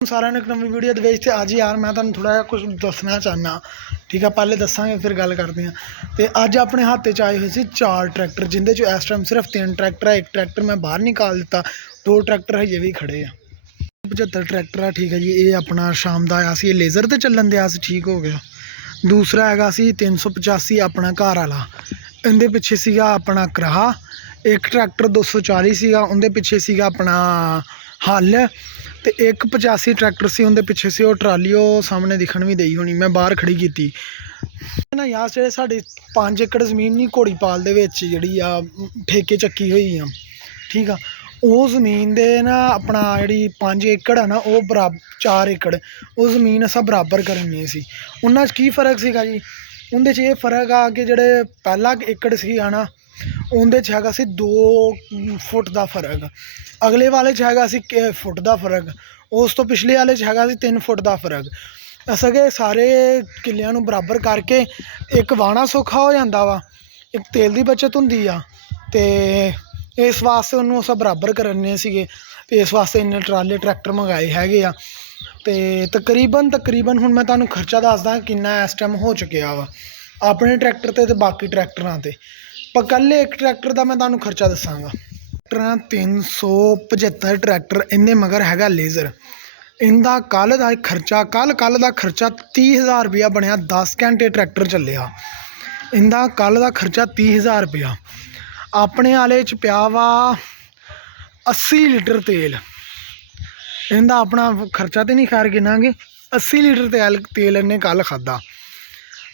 ਸਾਰਿਆਂ ਨੂੰ ਇੱਕ ਨਵੀਂ ਵੀਡੀਓ ਦੇ ਵਿੱਚ। ਤੇ ਅੱਜ ਯਾਰ ਮੈਂ ਤੁਹਾਨੂੰ ਥੋੜਾ ਜਿਹਾ ਕੁਝ ਦੱਸਣਾ ਚਾਹੁੰਦਾ, ਠੀਕ ਆ। ਪਹਿਲੇ ਦੱਸਾਂਗੇ ਫਿਰ ਗੱਲ ਕਰਦੇ ਹਾਂ। ਤੇ ਅੱਜ ਆਪਣੇ ਹੱਥ 'ਚ ਆਏ ਹੋਏ ਸੀ 4 ਟਰੈਕਟਰ, ਜਿੰਦੇ 'ਚ ਇਸ ਟਾਈਮ ਸਿਰਫ 3 ਟਰੈਕਟਰ ਆ। ਇੱਕ ਟਰੈਕਟਰ ਮੈਂ ਬਾਹਰ ਨਿਕਾਲ ਦਿੱਤਾ, 2 ਟਰੈਕਟਰ ਹਜੇ ਵੀ ਖੜੇ ਆ। 75 ਟਰੈਕਟਰ ਆ, ਠੀਕ ਹੈ ਜੀ। ਇਹ ਆਪਣਾ ਸ਼ਾਮ ਦਾ ਆਇਆ ਸੀ, ਇਹ ਲੇਜ਼ਰ ਤੇ ਚੱਲਣ ਦਿਆ ਸੀ, ਠੀਕ ਹੋ ਗਿਆ। ਦੂਸਰਾ ਹੈਗਾ ਸੀ 385 ਆਪਣਾ ਘਰ ਵਾਲਾ, ਇਹਦੇ ਪਿੱਛੇ ਸੀਗਾ ਆਪਣਾ ਕਰਾਹਾ। ਇੱਕ ਟਰੈਕਟਰ 240 ਸੀਗਾ, ਉਹਦੇ ਪਿੱਛੇ ਸੀਗਾ ਆਪਣਾ ਹੱਲ। ਤੇ ਇੱਕ 85 ਟਰੈਕਟਰ ਸੀ, ਉਹਦੇ ਪਿੱਛੇ ਸੀ ਉਹ ਟਰਾਲੀ, ਉਹ ਸਾਹਮਣੇ ਦਿਖਣ ਵੀ ਦਈ ਹੋਣੀ, ਮੈਂ ਬਾਹਰ ਖੜੀ ਕੀਤੀ ਨਾ ਯਾਰ। ਜਿਹੜੇ ਸਾਡੀ 5 ਏਕੜ ਜ਼ਮੀਨ ਨਹੀਂ ਘੋੜੀਪਾਲ ਦੇ ਵਿੱਚ ਜਿਹੜੀ ਆ ਠੇਕੇ ਚੱਕੀ ਹੋਈ ਆ, ਠੀਕ ਆ। ਉਹ ਜ਼ਮੀਨ ਦੇ ਨਾ ਆਪਣਾ ਜਿਹੜੀ 5 ਏਕੜ ਆ ਨਾ, ਉਹ ਬਰਾਬਰ 4 ਏਕੜ ਉਹ ਜ਼ਮੀਨ ਅਸਾਂ ਬਰਾਬਰ ਕਰਨੀ ਸੀ। ਉਹਨਾਂ 'ਚ ਕੀ ਫ਼ਰਕ ਸੀਗਾ ਜੀ? ਉਹਦੇ 'ਚ ਇਹ ਫ਼ਰਕ ਆ ਕਿ ਜਿਹੜੇ ਪਹਿਲਾ ਏਕੜ ਸੀ ਆ ਨਾ, ਉਹਦੇ 'ਚ ਹੈਗਾ ਸੀ 2 ਫੁੱਟ ਦਾ ਫ਼ਰਕ, ਅਗਲੇ ਵਾਲੇ 'ਚ ਹੈਗਾ ਸੀ ਫੁੱਟ ਦਾ ਫ਼ਰਕ, ਉਸ ਤੋਂ ਪਿਛਲੇ ਵਾਲੇ 'ਚ ਹੈਗਾ ਸੀ 3 ਫੁੱਟ ਦਾ ਫ਼ਰਕ। ਅਸਾਂ ਸਾਰੇ ਕਿੱਲਿਆਂ ਨੂੰ ਬਰਾਬਰ ਕਰਕੇ ਇੱਕ ਵਾਹਣਾ ਸੌਖਾ ਹੋ ਜਾਂਦਾ ਵਾ, ਇੱਕ ਤੇਲ ਦੀ ਬੱਚਤ ਹੁੰਦੀ ਆ। ਅਤੇ ਇਸ ਵਾਸਤੇ ਉਹਨੂੰ ਅਸਾਂ ਬਰਾਬਰ ਕਰਨੇ ਸੀਗੇ, ਅਤੇ ਇਸ ਵਾਸਤੇ ਇੰਨੇ ਟਰਾਲੇ ਟਰੈਕਟਰ ਮੰਗਾਏ ਹੈਗੇ ਆ। ਅਤੇ ਤਕਰੀਬਨ ਹੁਣ ਮੈਂ ਤੁਹਾਨੂੰ ਖਰਚਾ ਦੱਸਦਾ ਕਿੰਨਾ ਇਸ ਟਾਈਮ ਹੋ ਚੁੱਕਿਆ ਵਾ ਆਪਣੇ ਟਰੈਕਟਰ 'ਤੇ ਬਾਕੀ ਟਰੈਕਟਰਾਂ 'ਤੇ। ਪਰ ਇਕੱਲੇ ਇੱਕ ਟਰੈਕਟਰ ਦਾ ਮੈਂ ਤੁਹਾਨੂੰ ਖਰਚਾ ਦੱਸਾਂਗਾ। ਟਰੈਕਟਰਾਂ 375 ਟਰੈਕਟਰ, ਇਹਨੇ ਮਗਰ ਹੈਗਾ ਲੇਜ਼ਰ। ਇਹਦਾ ਕੱਲ੍ਹ ਦਾ ਖਰਚਾ ਕੱਲ੍ਹ ਦਾ ਖਰਚਾ 30,000 ਰੁਪਇਆ ਬਣਿਆ। 10 ਘੰਟੇ ਟਰੈਕਟਰ ਚੱਲਿਆ, ਇਹਦਾ ਕੱਲ੍ਹ ਦਾ ਖਰਚਾ 30,000 ਰੁਪਇਆ। ਆਪਣੇ ਵਾਲੇ 'ਚ ਪਿਆ ਵਾ 80 ਲੀਟਰ ਤੇਲ। ਇਹਦਾ ਆਪਣਾ ਖਰਚਾ ਤਾਂ ਨਹੀਂ ਖੈਰ ਗਿਣਾਂਗੇ, 80 ਲੀਟਰ ਤੇਲ ਇਹਨੇ ਕੱਲ੍ਹ ਖਾਧਾ,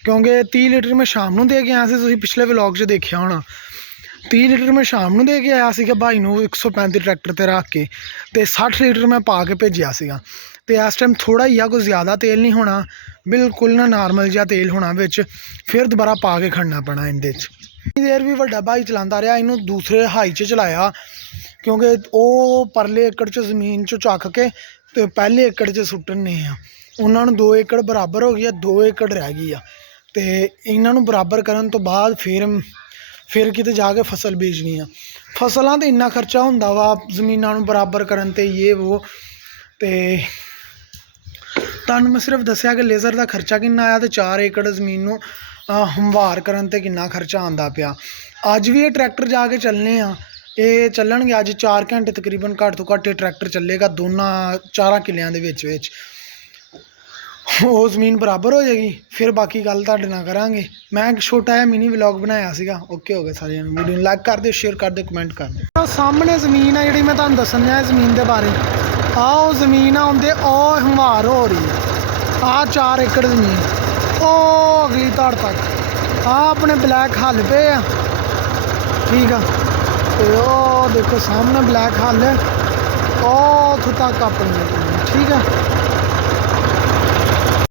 ਕਿਉਂਕਿ 30 ਲੀਟਰ ਮੈਂ ਸ਼ਾਮ ਨੂੰ ਦੇ ਕੇ ਆਇਆ ਸੀ। ਤੁਸੀਂ ਪਿਛਲੇ ਵਲੌਗ 'ਚ ਦੇਖਿਆ ਹੋਣਾ, 30 ਲੀਟਰ ਮੈਂ ਸ਼ਾਮ ਨੂੰ ਦੇ ਕੇ ਆਇਆ ਸੀਗਾ ਭਾਈ ਨੂੰ 135 ਟਰੈਕਟਰ 'ਤੇ ਰੱਖ ਕੇ, ਅਤੇ 60 ਲੀਟਰ ਮੈਂ ਪਾ ਕੇ ਭੇਜਿਆ ਸੀਗਾ। ਅਤੇ ਇਸ ਟਾਈਮ ਥੋੜ੍ਹਾ ਹੀ ਆ, ਕੋਈ ਜ਼ਿਆਦਾ ਤੇਲ ਨਹੀਂ ਹੋਣਾ, ਬਿਲਕੁਲ ਨਾ ਨਾਰਮਲ ਜਿਹਾ ਤੇਲ ਹੋਣਾ ਵਿੱਚ, ਫਿਰ ਦੁਬਾਰਾ ਪਾ ਕੇ ਖੜਨਾ ਪੈਣਾ ਇਹਦੇ 'ਚ। ਇੰਨੀ ਦੇਰ ਵੀ ਵੱਡਾ ਭਾਈ ਚਲਾਉਂਦਾ ਰਿਹਾ, ਇਹਨੂੰ ਦੂਸਰੇ ਹਾਈ 'ਚ ਚਲਾਇਆ, ਕਿਉਂਕਿ ਉਹ ਪਰਲੇ ਏਕੜ 'ਚ ਜ਼ਮੀਨ 'ਚੋਂ ਚੱਕ ਕੇ ਅਤੇ ਪਹਿਲੇ ਏਕੜ 'ਚ ਸੁੱਟਣੇ ਆ। ਉਹਨਾਂ ਨੂੰ 2 ਏਕੜ ਬਰਾਬਰ ਹੋ ਗਈ ਆ, 2 ਏਕੜ ਰਹਿ ਗਈ ਆ। ਅਤੇ ਇਹਨਾਂ ਨੂੰ ਬਰਾਬਰ ਕਰਨ ਤੋਂ ਬਾਅਦ ਫਿਰ ਕਿਤੇ ਜਾ ਕੇ ਫਸਲ ਬੀਜਣੀ ਆ। ਫਸਲਾਂ 'ਤੇ ਇੰਨਾ ਖਰਚਾ ਹੁੰਦਾ ਵਾ, ਜ਼ਮੀਨਾਂ ਨੂੰ ਬਰਾਬਰ ਕਰਨ 'ਤੇ ਇਹ ਵੋ। ਅਤੇ ਤੁਹਾਨੂੰ ਮੈਂ ਸਿਰਫ ਦੱਸਿਆ ਕਿ ਲੇਜ਼ਰ ਦਾ ਖਰਚਾ ਕਿੰਨਾ ਆਇਆ, ਅਤੇ 4 ਏਕੜ ਜ਼ਮੀਨ ਨੂੰ ਹੰਵਾਰ ਕਰਨ 'ਤੇ ਕਿੰਨਾ ਖਰਚਾ ਆਉਂਦਾ ਪਿਆ। ਅੱਜ ਵੀ ਇਹ ਟਰੈਕਟਰ ਜਾ ਕੇ ਚੱਲਣੇ ਆ, ਇਹ ਚੱਲਣਗੇ ਅੱਜ 4 ਘੰਟੇ ਤਕਰੀਬਨ, ਘੱਟ ਤੋਂ ਘੱਟ ਇਹ ਟਰੈਕਟਰ ਚੱਲੇਗਾ ਦੋਨਾਂ 4 ਕਿੱਲਿਆਂ ਦੇ ਵਿੱਚ। ਉਹ ਜ਼ਮੀਨ ਬਰਾਬਰ ਹੋ ਜਾਏਗੀ, ਫਿਰ ਬਾਕੀ ਗੱਲ ਤੁਹਾਡੇ ਨਾਲ ਕਰਾਂਗੇ। ਮੈਂ ਇੱਕ ਛੋਟਾ ਜਿਹਾ ਮਿਨੀ ਵਲੌਗ ਬਣਾਇਆ ਸੀਗਾ। ਓਕੇ ਹੋ ਗਿਆ ਸਾਰਿਆਂ ਨੂੰ। ਵੀਡੀਓ ਨੂੰ ਲਾਈਕ ਕਰ ਦਿਓ, ਸ਼ੇਅਰ ਕਰ ਦਿਓ, ਕਮੈਂਟ ਕਰ ਦਿਓ। ਸਾਹਮਣੇ ਜ਼ਮੀਨ ਆ ਜਿਹੜੀ ਮੈਂ ਤੁਹਾਨੂੰ ਦੱਸਣ ਦਿਆ ਜ਼ਮੀਨ ਦੇ ਬਾਰੇ, ਉਹ ਜ਼ਮੀਨ ਆ ਹੁੰਦੇ ਉਹ ਹੰਵਾਰ ਹੋ ਰਹੀ ਆ 4 ਏਕੜ ਜ਼ਮੀਨ, ਉਹ ਅਗਲੀ ਧੜ ਤੱਕ ਆਪਣੇ ਬਲੈਕ ਹੱਲ ਪਏ ਆ, ਠੀਕ ਆ। ਅਤੇ ਉਹ ਦੇਖੋ ਸਾਹਮਣੇ ਬਲੈਕ ਹੱਲ, ਉਹ ਉੱਥੋਂ ਤੱਕ ਆਪਣੀ, ਠੀਕ ਆ।